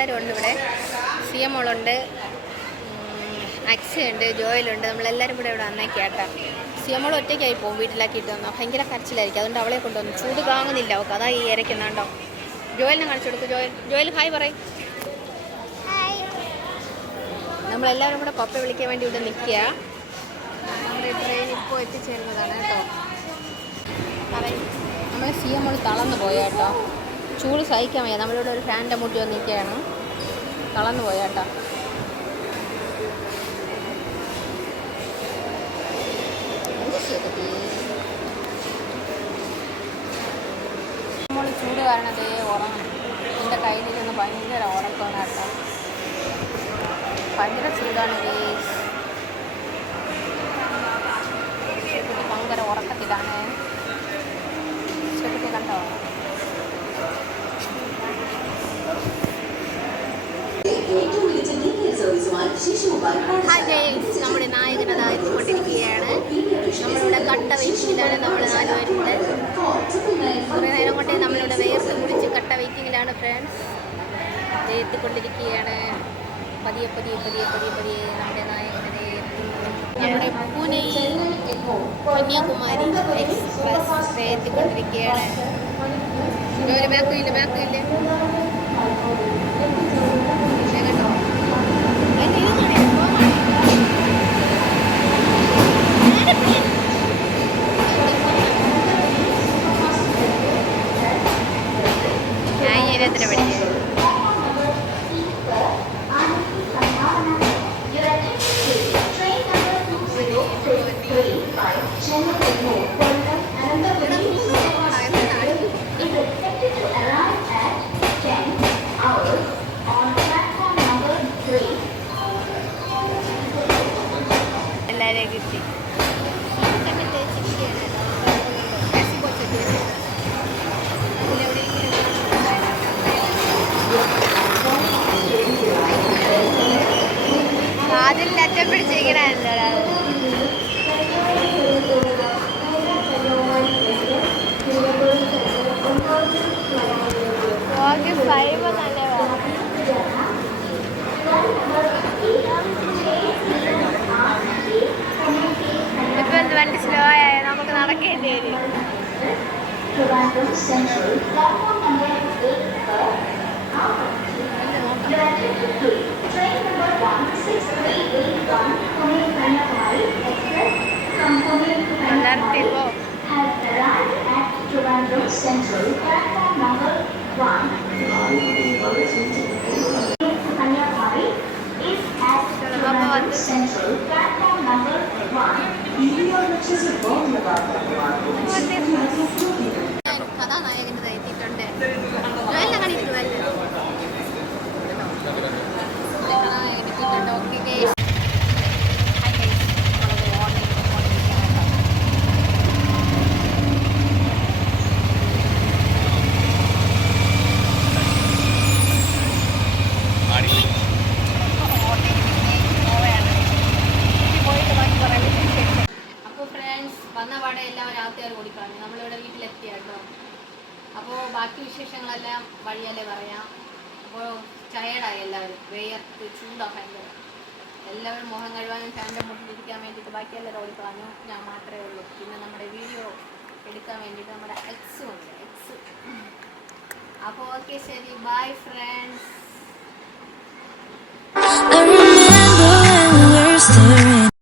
എല്ലാവരും ഉണ്ട് ഇവിടെ. സിയമോളുണ്ട്, അക്സയുണ്ട്, ജോയലുണ്ട്. നമ്മളെല്ലാവരും കൂടെ ഇവിടെ വന്നേക്കാട്ടോ. സിയമോൾ ഒറ്റയ്ക്കായി പോകും വീട്ടിലാക്കിയിട്ട് വന്നാൽ. ഭയങ്കര കരച്ചിലായിരിക്കും, അതുകൊണ്ട് അവളെ കൊണ്ടുവന്നു. ചൂട് കാണുന്നില്ല അവൾക്ക്, അതാ ഈ ഇരയ്ക്കുന്നുണ്ടോ. ജോയലിനെ കാണിച്ചു കൊടുക്കും. ജോയൽ ഹായ് പറയും. നമ്മളെല്ലാവരും കൂടെ പപ്പ വിളിക്കാൻ വേണ്ടി ഇവിടെ നിൽക്കുക. നമ്മുടെ ട്രെയിൻ ഇപ്പോൾ എത്തിച്ചേരുന്നതാണ് കേട്ടോ. നമ്മളെ സിയമോൾ തളർന്നു പോയാട്ടോ. ചൂട് സഹിക്കാൻ വയ്യ. നമ്മളിവിടെ ഒരു ഫാനിൻ്റെ മുട്ടി വന്ന് നിൽക്കുകയാണ്. തളർന്നു പോയാട്ടോ. നമ്മൾ ചൂട് കാരണതേ ഉറങ്ങും. എൻ്റെ കയ്യിലിരുന്ന് ഭയങ്കര ഉറക്കമാണ് കേട്ടോ. ഭയങ്കര ചൂടാണ്. ഭയങ്കര ഉറക്കത്തിലാണ്. ചെറുപ്പം കണ്ടോ. നമ്മുടെ നായകനത എത്തിക്കൊണ്ടിരിക്കുകയാണ്. നമ്മളിവിടെ കട്ട വെയിറ്റിങ്ങിലാണ്. നമ്മൾ 4 പേരുണ്ട്. കുറേ നേരം കൊണ്ടേ നമ്മളിവിടെ വേർത്ത് കുടിച്ച് കട്ട വെയിറ്റിങ്ങിലാണ് ഫ്രണ്ട്സ്. എത്തിക്കൊണ്ടിരിക്കുകയാണ്. പതിയെ പതിയെ പതിയെ പതിയെ പതിയെ നമ്മുടെ നായകനെ നമ്മുടെ പൂനെയിൽ കന്യാകുമാരി എക്സ്പ്രസ് എത്തിക്കൊണ്ടിരിക്കുകയാണ്. ഒരു ബാക്കില്ല ബാക്കില്ലേ എത്ര പഠിക്കുക. എല്ലാവരെയും കിട്ടി. അതിൽ അറ്റം പിടിച്ചിരിക്കണല്ലോ. ഓക്കെ 5 നല്ല ഇപ്പം വണ്ടി സ്ലോ ആയ നമുക്ക് നടക്കേണ്ടി വരും. കഥാനായകൻ്റെ എത്തിയിട്ടുണ്ട്. എല്ലാം കാണിക്കുമല്ലോ. കഥാനായകൻ എത്തിയിട്ടുണ്ട്. ഓക്കെ വന്ന പാടെ എല്ലാവരും ആൾക്കാർ ഓടിക്കളഞ്ഞു. നമ്മളിവിടെ വീട്ടിലെത്തി കേട്ടോ. അപ്പോൾ ബാക്കി വിശേഷങ്ങളെല്ലാം വഴിയല്ലേ പറയാം. അപ്പോൾ ടയേർഡായി എല്ലാവരും, വേർത്ത് ചൂടാണ് ഭയങ്കര. എല്ലാവരും മുഖം കഴുകാനും ഫാൻ്റെ മുട്ടിലിരിക്കാൻ വേണ്ടിയിട്ട് ബാക്കി എല്ലാവരും ഓടിക്കളഞ്ഞു. ഞാൻ മാത്രമേ ഉള്ളൂ. പിന്നെ നമ്മുടെ വീഡിയോ എടുക്കാൻ വേണ്ടിയിട്ട് നമ്മുടെ എക്സും ഉണ്ട്. അപ്പോൾ ഓക്കെ ശരി, ബൈ ഫ്രണ്ട്സ്.